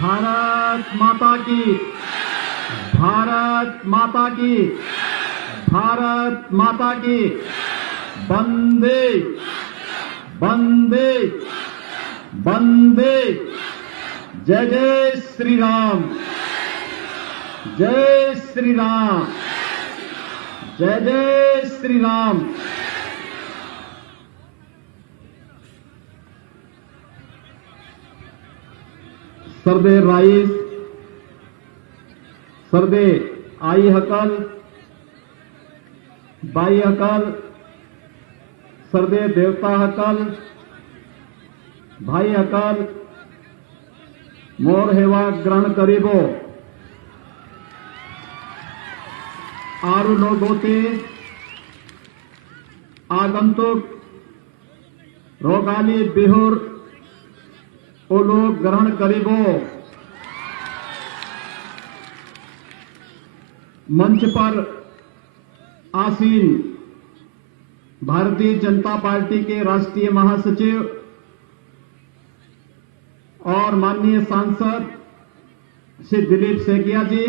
भारत माता की, भारत माता की, भारत माता की। वंदे वंदे वंदे। जय जय श्री राम, जय श्री राम, जय जय श्री राम। सरदे राईस, सरदे आई हकल, बाई हकल, सरदे देवता हकल, भाई हकल, मोर हेवा ग्रहण करीबो। आरु लोगोते आगंतुक रोगाली बिहुर ओ लोग ग्रहण करीबो। मंच पर आसीन भारतीय जनता पार्टी के राष्ट्रीय महासचिव और माननीय सांसद श्री दिलीप सेकिया जी,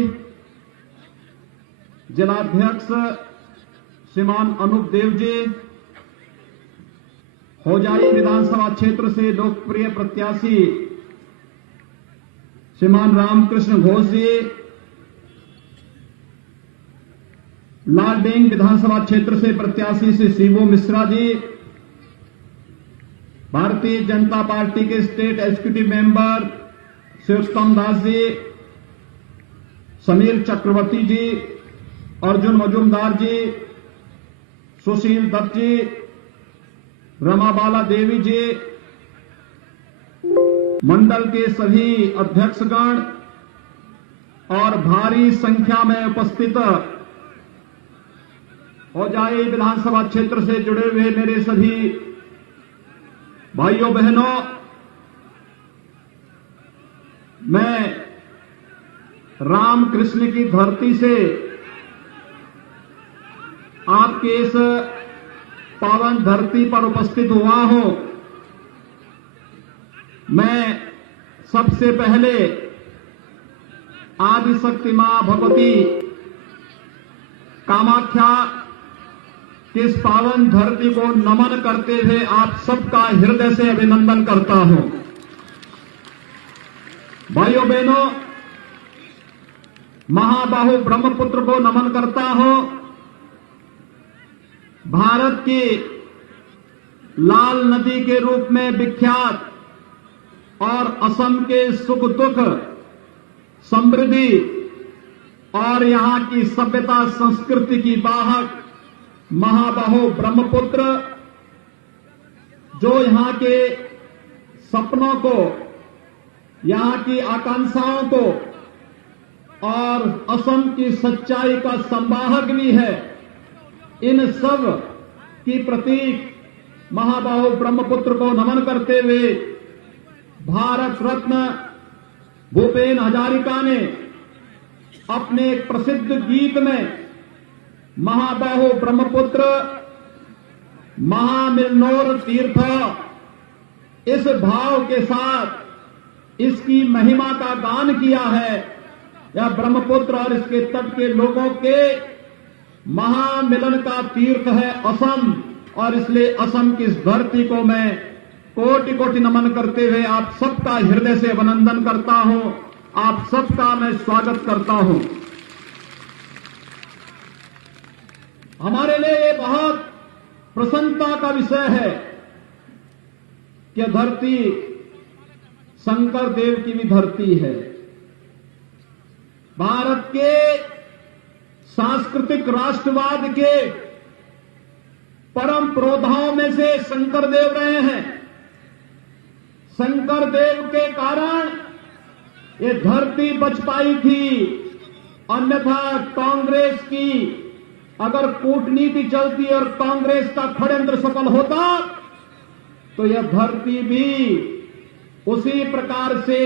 जिलाध्यक्ष श्रीमान अनूप देव जी, होजाई विधानसभा क्षेत्र से लोकप्रिय प्रत्याशी श्रीमान रामकृष्ण घोष जी, लालडेंग विधानसभा क्षेत्र से प्रत्याशी श्री शिवू मिश्रा जी, भारतीय जनता पार्टी के स्टेट एग्जीक्यूटिव मेंबर श्री उत्तम दास जी, समीर चक्रवर्ती जी, अर्जुन मजूमदार जी, सुशील दत्त जी, रमाबाला देवी जी, मंडल के सभी अध्यक्षगण और भारी संख्या में उपस्थित होजाई विधानसभा क्षेत्र से जुड़े हुए मेरे सभी भाइयों बहनों, मैं रामकृष्ण की धरती से आपके इस पावन धरती पर उपस्थित हुआ हूं। मैं सबसे पहले आदिशक्ति मां भगवती कामाख्या कि इस पावन धरती को नमन करते हुए आप सबका हृदय से अभिनंदन करता हूं। भाइयों बहनों, महाबाहु ब्रह्मपुत्र को नमन करता हूं। भारत की लाल नदी के रूप में विख्यात और असम के सुख दुख, समृद्धि और यहां की सभ्यता संस्कृति की वाहक महाबाहु ब्रह्मपुत्र, जो यहां के सपनों को, यहां की आकांक्षाओं को और असम की सच्चाई का संवाहक भी है, इन सब की प्रतीक महाबाहु ब्रह्मपुत्र को नमन करते हुए भारत रत्न भूपेन हजारिका ने अपने एक प्रसिद्ध गीत में महाबाहु ब्रह्मपुत्र महामिलनोर तीर्थ, इस भाव के साथ इसकी महिमा का गान किया है। यह ब्रह्मपुत्र और इसके तट के लोगों के महामिलन का तीर्थ है असम, और इसलिए असम की इस धरती को मैं कोटि कोटि नमन करते हुए आप सबका हृदय से अभिनंदन करता हूं, आप सबका मैं स्वागत करता हूं। हमारे लिए ये बहुत प्रसन्नता का विषय है कि धरती शंकर देव की भी धरती है। भारत के सांस्कृतिक राष्ट्रवाद के परम पुरोधाओं में से शंकर देव रहे हैं। शंकर देव के कारण ये धरती बच पाई थी, अन्यथा कांग्रेस की अगर कूटनीति चलती और कांग्रेस का षड्यंत्र सफल होता तो यह धरती भी उसी प्रकार से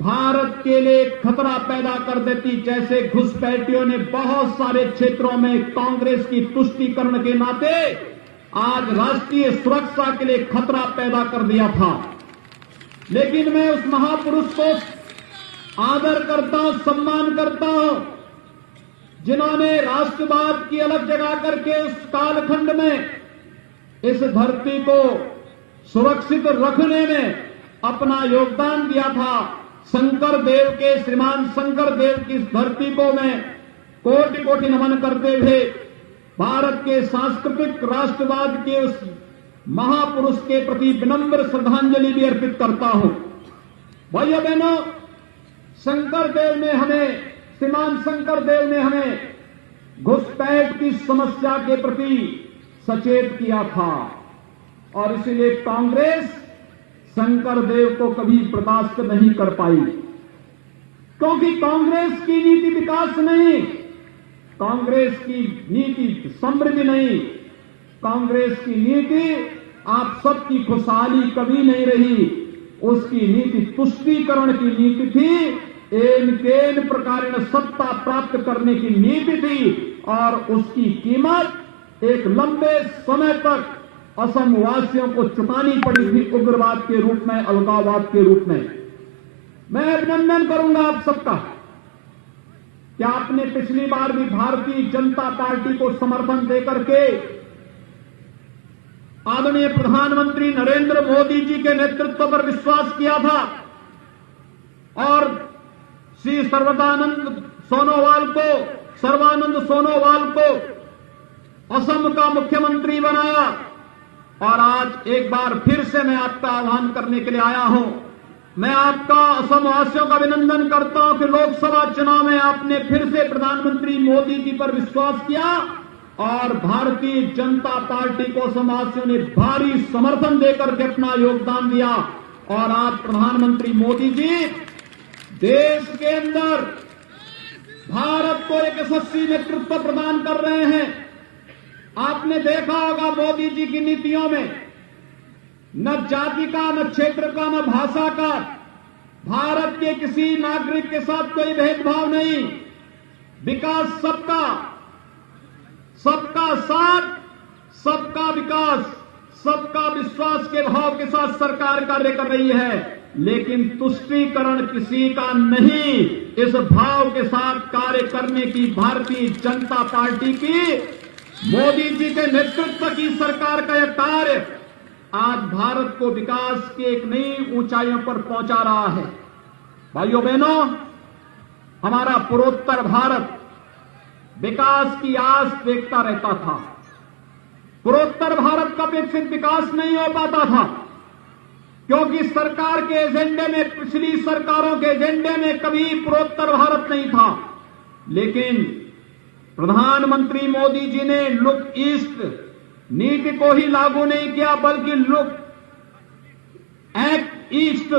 भारत के लिए खतरा पैदा कर देती, जैसे घुसपैठियों ने बहुत सारे क्षेत्रों में कांग्रेस की तुष्टीकरण के नाते आज राष्ट्रीय सुरक्षा के लिए खतरा पैदा कर दिया था। लेकिन मैं उस महापुरुष को आदर करता हूं, सम्मान करता हूं, जिन्होंने राष्ट्रवाद की अलग जगा करके उस कालखंड में इस धरती को सुरक्षित रखने में अपना योगदान दिया था। शंकर देव के, श्रीमान शंकर देव की इस धरती को मैं कोटि कोटि नमन करते हुए भारत के सांस्कृतिक राष्ट्रवाद के उस महापुरुष के प्रति विनम्र श्रद्धांजलि भी अर्पित करता हूं। भाइयों बहनों, शंकर देव ने हमें, श्रीमान शंकर देव ने हमें घुसपैठ की समस्या के प्रति सचेत किया था और इसीलिए कांग्रेस शंकर देव को कभी बर्दाश्त नहीं कर पाई, क्योंकि कांग्रेस की नीति विकास नहीं, कांग्रेस की नीति समृद्धि नहीं, कांग्रेस की नीति आप सबकी खुशहाली कभी नहीं रही। उसकी नीति तुष्टीकरण की नीति थी, केन प्रकार सत्ता प्राप्त करने की नीति थी और उसकी कीमत एक लंबे समय तक असम वासियों को चुकानी पड़ी थी, उग्रवाद के रूप में, अलगाववाद के रूप में। मैं अभिनंदन करूंगा आप सबका कि आपने पिछली बार भी भारतीय जनता पार्टी को समर्थन देकर के आदरणीय प्रधानमंत्री नरेंद्र मोदी जी के नेतृत्व पर विश्वास किया था और श्री सर्वानंद सोनोवाल को असम का मुख्यमंत्री बनाया और आज एक बार फिर से मैं आपका आह्वान करने के लिए आया हूं। मैं आपका असम वासियों का अभिनंदन करता हूं कि लोकसभा चुनाव में आपने फिर से प्रधानमंत्री मोदी जी पर विश्वास किया और भारतीय जनता पार्टी को असम वासियों ने भारी समर्थन देकर के अपना योगदान दिया और आज प्रधानमंत्री मोदी जी देश के अंदर भारत को एक यशस्वी नेतृत्व प्रदान कर रहे हैं। आपने देखा होगा मोदी जी की नीतियों में न जाति का, न क्षेत्र का, न भाषा का, भारत के किसी नागरिक के साथ कोई भेदभाव नहीं, विकास सबका, सबका साथ, सबका विकास, सबका विश्वास के भाव के साथ सरकार कार्य कर रही है, लेकिन तुष्टीकरण किसी का नहीं। इस भाव के साथ कार्य करने की भारतीय जनता पार्टी की, मोदी जी के नेतृत्व की सरकार का यह कार्य आज भारत को विकास की एक नई ऊंचाइयों पर पहुंचा रहा है। भाइयों बहनों, हमारा पूर्वोत्तर भारत विकास की आस देखता रहता था। पूर्वोत्तर भारत का विकसित विकास नहीं हो पाता था क्योंकि सरकार के एजेंडे में, पिछली सरकारों के एजेंडे में कभी पूर्वोत्तर भारत नहीं था। लेकिन प्रधानमंत्री मोदी जी ने लुक ईस्ट नीति को ही लागू नहीं किया, बल्कि लुक एक्ट ईस्ट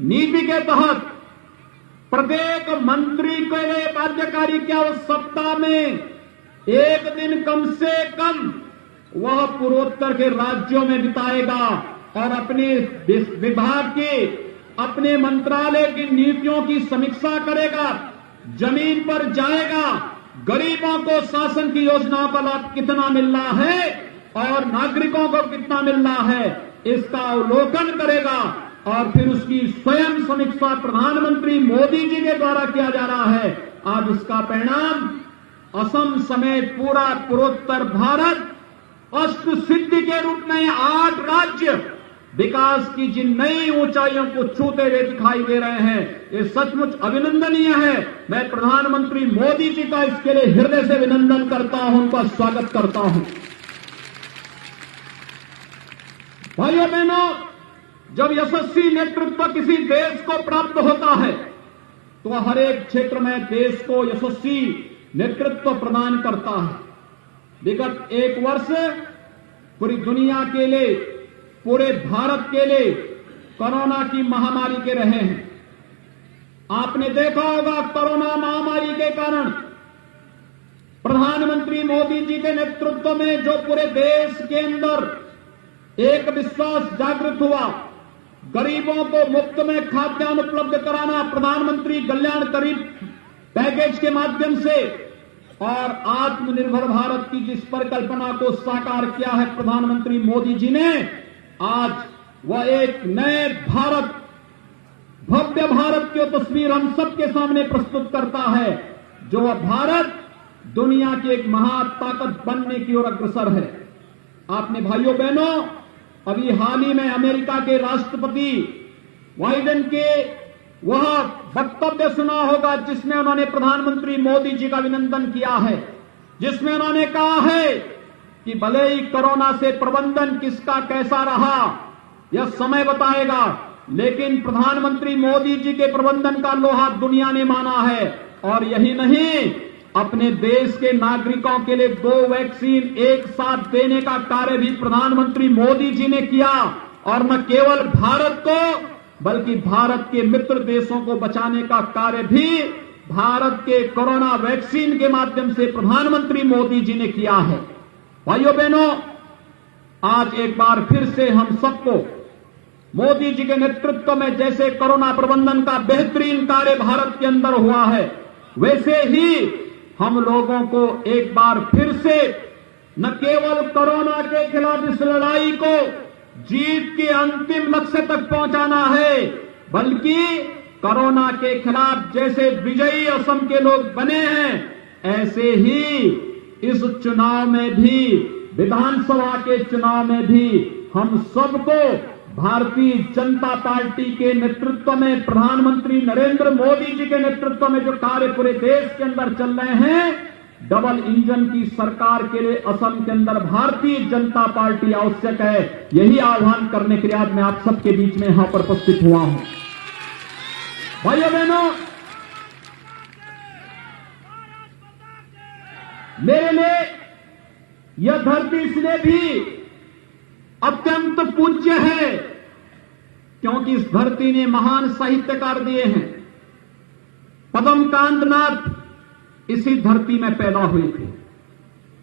नीति के तहत प्रत्येक मंत्री के लिए बाध्यकारी क्या उस सप्ताह में एक दिन कम से कम वह पूर्वोत्तर के राज्यों में बिताएगा और अपने विभाग के, अपने मंत्रालय की नीतियों की समीक्षा करेगा, जमीन पर जाएगा, गरीबों को शासन की योजनाओं का लाभ कितना मिल रहा है और नागरिकों को कितना मिल रहा है, इसका अवलोकन करेगा और फिर उसकी स्वयं समीक्षा प्रधानमंत्री मोदी जी के द्वारा किया जा रहा है। आज उसका परिणाम असम समेत पूरा पूर्वोत्तर भारत अष्ट सिद्धि के रूप में 8 राज्य विकास की जिन नई ऊंचाइयों को छूते हुए दिखाई दे रहे हैं, ये सचमुच अभिनंदनीय है। मैं प्रधानमंत्री मोदी जी का इसके लिए हृदय से अभिनंदन करता हूं, उनका स्वागत करता हूं। भाइयों बहनों, जब यशस्वी नेतृत्व किसी देश को प्राप्त होता है तो हर एक क्षेत्र में देश को यशस्वी नेतृत्व प्रदान करता है। विगत 1 वर्ष पूरी दुनिया के लिए, पूरे भारत के लिए कोरोना की महामारी के रहे हैं। आपने देखा होगा कोरोना महामारी के कारण प्रधानमंत्री मोदी जी के नेतृत्व में जो पूरे देश के अंदर एक विश्वास जागृत हुआ, गरीबों को मुफ्त में खाद्यान्न उपलब्ध कराना प्रधानमंत्री कल्याण गरीब पैकेज के माध्यम से और आत्मनिर्भर भारत की जिस परिकल्पना को साकार किया है प्रधानमंत्री मोदी जी ने, आज वह एक नए भारत भव्य भारत की तस्वीर हम सबके सामने प्रस्तुत करता है, जो अब भारत दुनिया की एक महाताकत बनने की ओर अग्रसर है। आपने भाइयों बहनों अभी हाल ही में अमेरिका के राष्ट्रपति बाइडेन के वह वक्तव्य सुना होगा, जिसमें उन्होंने प्रधानमंत्री मोदी जी का अभिनंदन किया है, जिसमें उन्होंने कहा है कि भले ही कोरोना से प्रबंधन किसका कैसा रहा यह समय बताएगा, लेकिन प्रधानमंत्री मोदी जी के प्रबंधन का लोहा दुनिया ने माना है। और यही नहीं, अपने देश के नागरिकों के लिए 2 वैक्सीन एक साथ देने का कार्य भी प्रधानमंत्री मोदी जी ने किया। और न केवल भारत को बल्कि भारत के मित्र देशों को बचाने का कार्य भी भारत के कोरोना वैक्सीन के माध्यम से प्रधानमंत्री मोदी जी ने किया है। भाइयों बहनों, आज एक बार फिर से हम सबको मोदी जी के नेतृत्व में जैसे कोरोना प्रबंधन का बेहतरीन कार्य भारत के अंदर हुआ है, वैसे ही हम लोगों को एक बार फिर से न केवल कोरोना के खिलाफ इस लड़ाई को जीत के अंतिम लक्ष्य तक पहुंचाना है, बल्कि कोरोना के खिलाफ जैसे विजयी असम के लोग बने हैं, ऐसे ही इस चुनाव में भी, विधानसभा के चुनाव में भी हम सबको भारतीय जनता पार्टी के नेतृत्व में, प्रधानमंत्री नरेंद्र मोदी जी के नेतृत्व में जो कार्य पूरे देश के अंदर चल रहे हैं, डबल इंजन की सरकार के लिए असम के अंदर भारतीय जनता पार्टी आवश्यक है। यही आह्वान करने के लिए आज मैं आप सबके बीच में यहां पर उपस्थित हुआ हूं। भाइयों बहनों, मेरे लिए यह धरती इसलिए भी अत्यंत पूज्य है क्योंकि इस धरती ने महान साहित्यकार दिए हैं। पद्मकांत नाथ इसी धरती में पैदा हुए थे।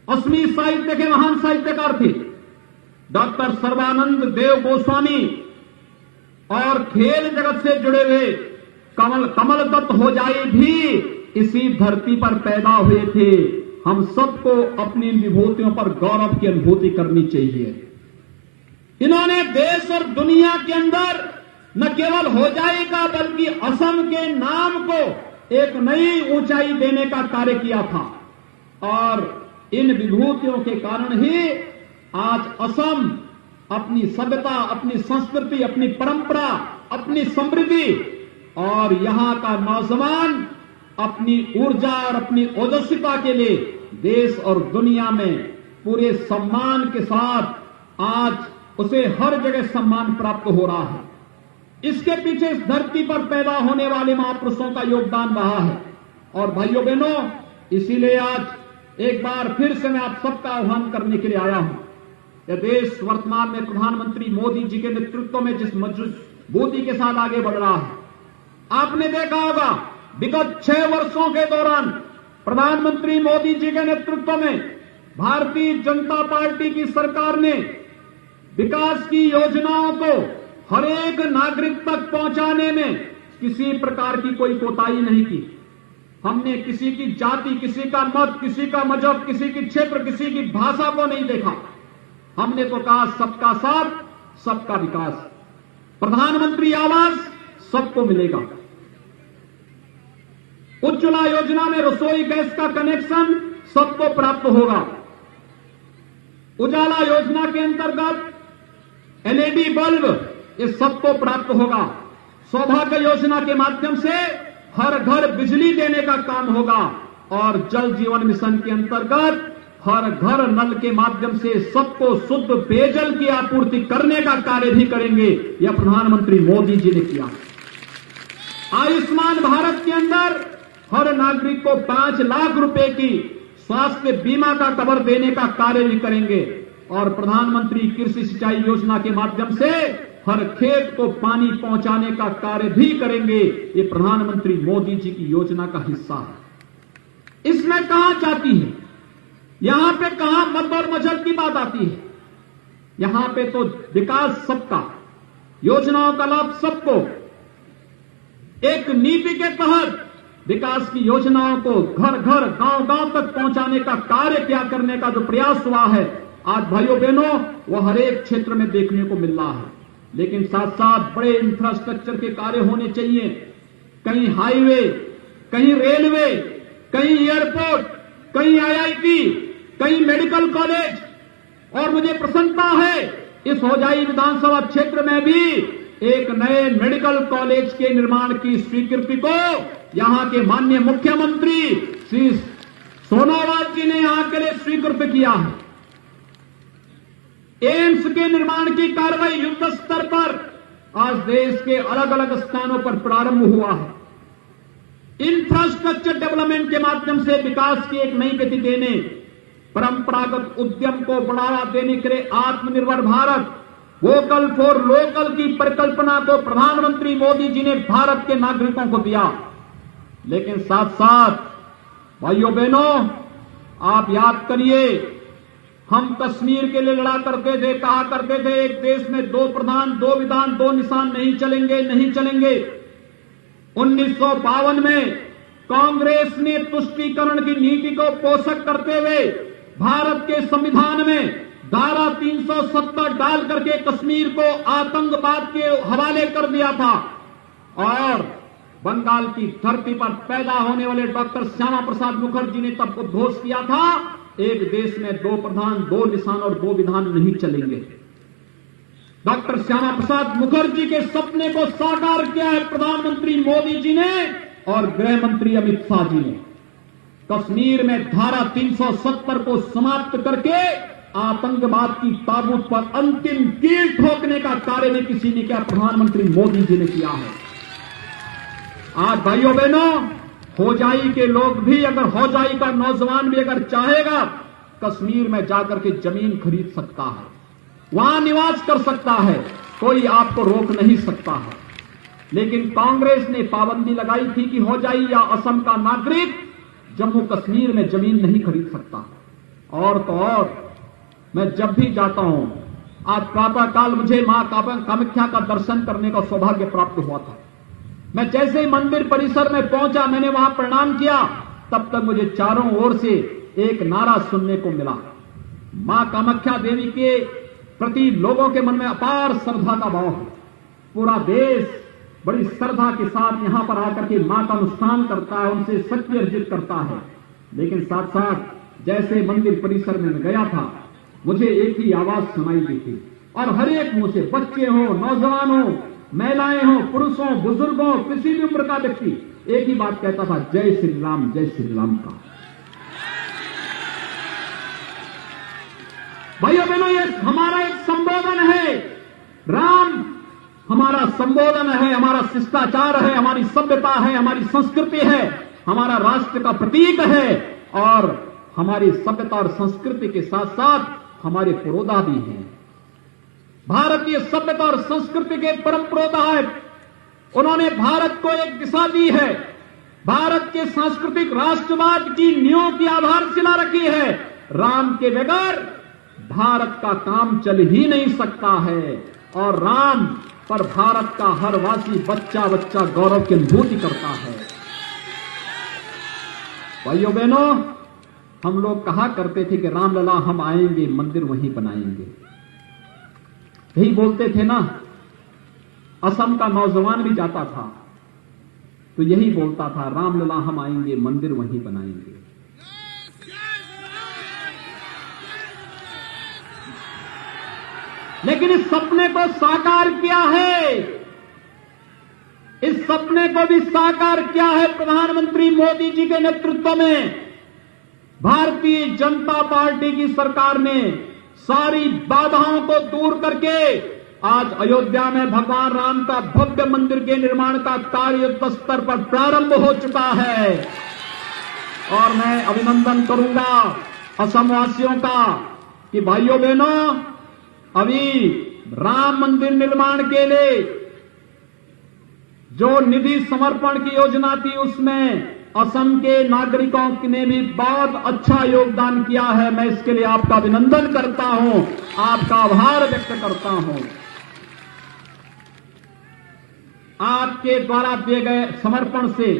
असमी साहित्य के महान साहित्यकार थे। डॉक्टर सर्बानंद देव गोस्वामी और खेल जगत से जुड़े हुए कमल दत्त होजाई भी इसी धरती पर पैदा हुए थे। हम सबको अपनी इन विभूतियों पर गौरव की अनुभूति करनी चाहिए। इन्होंने देश और दुनिया के अंदर न केवल होजाई का बल्कि असम के नाम को एक नई ऊंचाई देने का कार्य किया था। और इन विभूतियों के कारण ही आज असम अपनी सभ्यता, अपनी संस्कृति, अपनी परंपरा, अपनी समृद्धि और यहां का नौजवान अपनी ऊर्जा और अपनी ओजस्विता के लिए देश और दुनिया में पूरे सम्मान के साथ आज उसे हर जगह सम्मान प्राप्त हो रहा है। इसके पीछे इस धरती पर पैदा होने वाले महापुरुषों का योगदान रहा है। और भाइयों बहनों, इसीलिए आज एक बार फिर से मैं आप सबका आह्वान करने के लिए आया हूं। यह देश वर्तमान में प्रधानमंत्री मोदी जी के नेतृत्व में जिस मजबूती के साथ आगे बढ़ रहा है, आपने देखा होगा विगत 6 वर्षों के दौरान प्रधानमंत्री मोदी जी के नेतृत्व में भारतीय जनता पार्टी की सरकार ने विकास की योजनाओं को हर एक नागरिक तक पहुंचाने में किसी प्रकार की कोई कोताही नहीं की। हमने किसी की जाति, किसी का मत, किसी का मजहब, किसी की क्षेत्र, किसी की भाषा को नहीं देखा। हमने तो कहा सबका साथ, सबका विकास। प्रधानमंत्री आवास सबको मिलेगा। उज्ज्वला योजना में रसोई गैस का कनेक्शन सबको प्राप्त होगा। उजाला योजना के अंतर्गत एलईडी बल्ब ये सबको प्राप्त होगा। सौभाग्य योजना के माध्यम से हर घर बिजली देने का काम होगा। और जल जीवन मिशन के अंतर्गत हर घर नल के माध्यम से सबको शुद्ध पेयजल की आपूर्ति करने का कार्य भी करेंगे। यह प्रधानमंत्री मोदी जी ने किया। आयुष्मान भारत के अंदर हर नागरिक को 5 लाख रुपए की स्वास्थ्य बीमा का कवर देने का कार्य भी करेंगे। और प्रधानमंत्री कृषि सिंचाई योजना के माध्यम से हर खेत को पानी पहुंचाने का कार्य भी करेंगे। ये प्रधानमंत्री मोदी जी की योजना का हिस्सा है। इसमें कहां जाती है, यहां पे कहां मत और मजहब की बात आती है। यहां पे तो विकास सबका, योजनाओं का लाभ सबको, एक नीति के तहत विकास की योजनाओं को घर घर, गांव गांव तक पहुंचाने का कार्य क्या करने का जो प्रयास हुआ है, आज भाइयों बहनों वो हर एक क्षेत्र में देखने को मिल रहा है। लेकिन साथ साथ बड़े इंफ्रास्ट्रक्चर के कार्य होने चाहिए। कहीं हाईवे, कहीं रेलवे, कहीं एयरपोर्ट, कहीं आईआईटी, कहीं मेडिकल कॉलेज। और मुझे प्रसन्नता है इस होजाई विधानसभा क्षेत्र में भी एक नए मेडिकल कॉलेज के निर्माण की स्वीकृति को यहां के माननीय मुख्यमंत्री श्री सोनोवाल जी ने यहां के लिए स्वीकृत किया है। एम्स के निर्माण की कार्रवाई युद्ध स्तर पर आज देश के अलग अलग स्थानों पर प्रारंभ हुआ है। इंफ्रास्ट्रक्चर डेवलपमेंट के माध्यम से विकास की एक नई गति देने, परंपरागत उद्यम को बढ़ावा देने के लिए आत्मनिर्भर भारत, वोकल फॉर लोकल की परिकल्पना को प्रधानमंत्री मोदी जी ने भारत के नागरिकों को दिया। लेकिन साथ साथ भाइयों बहनों, आप याद करिए, हम कश्मीर के लिए लड़ा करते थे, कहा करते थे एक देश में 2 प्रधान, 2 विधान, 2 निशान नहीं चलेंगे, नहीं चलेंगे। 1952 में कांग्रेस ने तुष्टीकरण की नीति को पोषक करते हुए भारत के संविधान में धारा 370 डाल करके कश्मीर को आतंकवाद के हवाले कर दिया था। और बंगाल की धरती पर पैदा होने वाले डॉक्टर श्यामा प्रसाद मुखर्जी ने तब उद्घोष किया था, एक देश में 2 प्रधान, 2 निशान और 2 विधान नहीं चलेंगे। डॉक्टर श्यामा प्रसाद मुखर्जी के सपने को साकार किया है प्रधानमंत्री मोदी जी ने और गृह मंत्री अमित शाह जी ने। कश्मीर में धारा 370 को समाप्त करके आतंकवाद की ताबूत पर अंतिम कील ठोकने का कार्य नहीं किसी ने किया, प्रधानमंत्री मोदी जी ने किया है। आज भाइयों बहनों, होजाई के लोग भी, अगर होजाई का नौजवान भी अगर चाहेगा, कश्मीर में जाकर के जमीन खरीद सकता है, वहां निवास कर सकता है, कोई आपको रोक नहीं सकता है। लेकिन कांग्रेस ने पाबंदी लगाई थी कि होजाई या असम का नागरिक जम्मू कश्मीर में जमीन नहीं खरीद सकता। और तो और, मैं जब भी जाता हूं, आज प्रातःकाल मुझे मां कामाख्या का दर्शन करने का सौभाग्य प्राप्त हुआ था। मैं जैसे ही मंदिर परिसर में पहुंचा, मैंने वहां प्रणाम किया, तब तक मुझे चारों ओर से एक नारा सुनने को मिला। मां कामाख्या देवी के प्रति लोगों के मन में अपार श्रद्धा का भाव है। पूरा देश बड़ी श्रद्धा के साथ यहां पर आकर के मां का अनुष्ठान करता है, उनसे शक्ति अर्जित करता है। लेकिन साथ साथ जैसे मंदिर परिसर में मैं गया था, मुझे एक ही आवाज सुनाई दी थी और हर एक मुंह से, बच्चे हो, नौजवान हो, महिलाएं हो, पुरुष हो, बुजुर्ग हो, किसी भी उम्र का व्यक्ति एक ही बात कहता था, जय श्री राम, जय श्री राम का। भाइयों बहनों, ये हमारा एक संबोधन है। राम हमारा संबोधन है, हमारा शिष्टाचार है, हमारी सभ्यता है, हमारी संस्कृति है, हमारा राष्ट्र का प्रतीक है और हमारी सभ्यता और संस्कृति के साथ साथ हमारे पुरोधा भी हैं। भारतीय सभ्यता और संस्कृति के परम पुरोधा है। उन्होंने भारत को एक दिशा दी है। भारत के सांस्कृतिक राष्ट्रवाद की नींव की आधारशिला रखी है। राम के बगैर भारत का काम चल ही नहीं सकता है और राम पर भारत का हर वासी बच्चा बच्चा गौरव की अनुभूति करता है। भाइयों बहनों, हम लोग कहा करते थे कि रामलला हम आएंगे, मंदिर वहीं बनाएंगे, यही बोलते थे ना। असम का नौजवान भी जाता था तो यही बोलता था, रामलला हम आएंगे, मंदिर वहीं बनाएंगे। लेकिन इस सपने को साकार किया है, इस सपने को भी साकार किया है प्रधानमंत्री मोदी जी के नेतृत्व में। भारतीय जनता पार्टी की सरकार ने सारी बाधाओं को दूर करके आज अयोध्या में भगवान राम का भव्य मंदिर के निर्माण का कार्य युद्ध स्तर पर प्रारंभ हो चुका है। और मैं अभिनंदन करूंगा असम वासियों का कि भाइयों बहनों, अभी राम मंदिर निर्माण के लिए जो निधि समर्पण की योजना थी, उसमें असम के नागरिकों ने भी बहुत अच्छा योगदान किया है। मैं इसके लिए आपका अभिनंदन करता हूं, आपका आभार व्यक्त करता हूं। आपके द्वारा दिए गए समर्पण से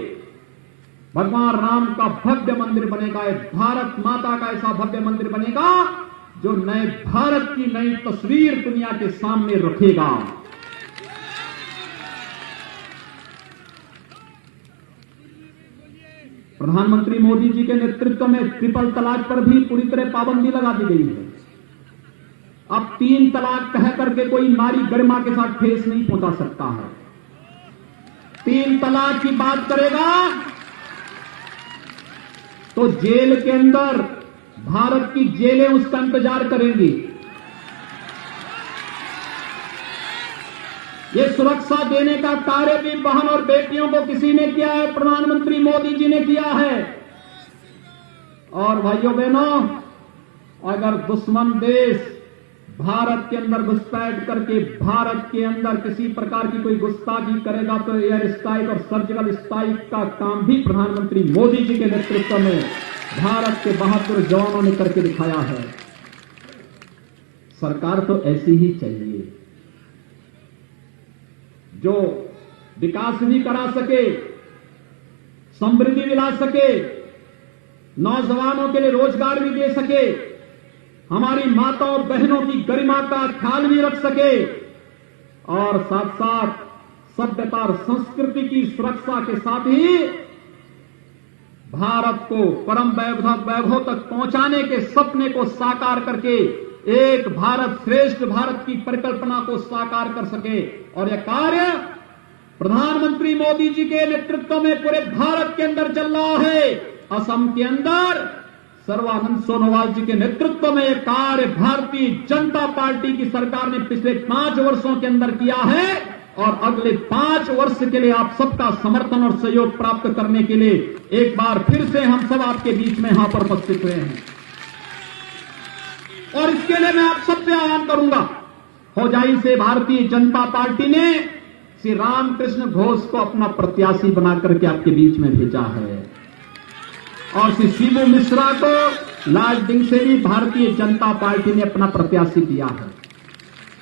भगवान राम का भव्य मंदिर बनेगा, भारत माता का ऐसा भव्य मंदिर बनेगा जो नए भारत की नई तस्वीर दुनिया के सामने रखेगा। प्रधानमंत्री मोदी जी के नेतृत्व में ट्रिपल तलाक पर भी पूरी तरह पाबंदी लगा दी गई है। अब 3 तलाक कह करके कोई नारी गरिमा के साथ ठेस नहीं पहुंचा सकता है। 3 तलाक की बात करेगा तो जेल के अंदर भारत की जेलें उसका इंतजार करेंगी। ये सुरक्षा देने का कार्य भी बहन और बेटियों को किसी ने किया है, प्रधानमंत्री मोदी जी ने किया है। और भाइयों बहनों, अगर दुश्मन देश भारत के अंदर घुसपैठ करके भारत के अंदर किसी प्रकार की कोई गुस्ताखी करेगा तो एयर स्ट्राइक और सर्जिकल स्ट्राइक का काम भी प्रधानमंत्री मोदी जी के नेतृत्व में भारत के बहादुर जवानों ने करके दिखाया है। सरकार तो ऐसी ही चाहिए जो विकास भी करा सके, समृद्धि भी ला सके, नौजवानों के लिए रोजगार भी दे सके, हमारी माताओं बहनों की गरिमा का ख्याल भी रख सके और साथ साथ सभ्यता और संस्कृति की सुरक्षा के साथ ही भारत को परम वैभव तक पहुंचाने के सपने को साकार करके एक भारत श्रेष्ठ भारत की परिकल्पना को साकार कर सके। और यह कार्य प्रधानमंत्री मोदी जी के नेतृत्व में पूरे भारत के अंदर चल रहा है। असम के अंदर सर्बानंद सोनोवाल जी के नेतृत्व में यह कार्य भारतीय जनता पार्टी की सरकार ने पिछले 5 वर्षों के अंदर किया है और अगले 5 वर्ष के लिए आप सबका समर्थन और सहयोग प्राप्त करने के लिए एक बार फिर से हम सब आपके बीच में यहां पर उपस्थित हुए हैं। और इसके लिए मैं आप सबसे आह्वान करूंगा, होजाई से भारतीय जनता पार्टी ने श्री रामकृष्ण घोष को अपना प्रत्याशी बनाकर के आपके बीच में भेजा है और श्री शिबू मिश्रा को लालडिंग से भी भारतीय जनता पार्टी ने अपना प्रत्याशी दिया है।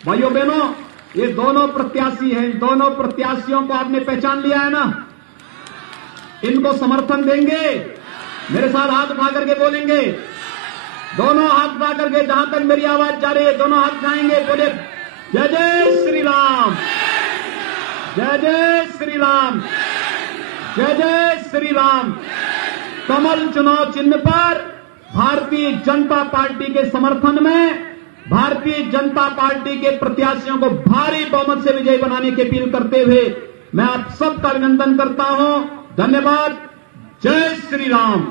भाइयों बहनों, ये दोनों प्रत्याशी हैं, दोनों प्रत्याशियों को आपने पहचान लिया है ना? इनको समर्थन देंगे? मेरे साथ हाथ उठा करके बोलेंगे, दोनों हाथ उठा करके, जहां तक मेरी आवाज जा रही है दोनों हाथ उठाएंगे, बोले जय जय श्री राम, जय जय श्री राम, जय जय श्री राम। कमल चुनाव चिन्ह पर भारतीय जनता पार्टी के समर्थन में भारतीय जनता पार्टी के प्रत्याशियों को भारी बहुमत से विजयी बनाने की अपील करते हुए मैं आप सबका अभिनंदन करता हूं। धन्यवाद। जय श्री राम।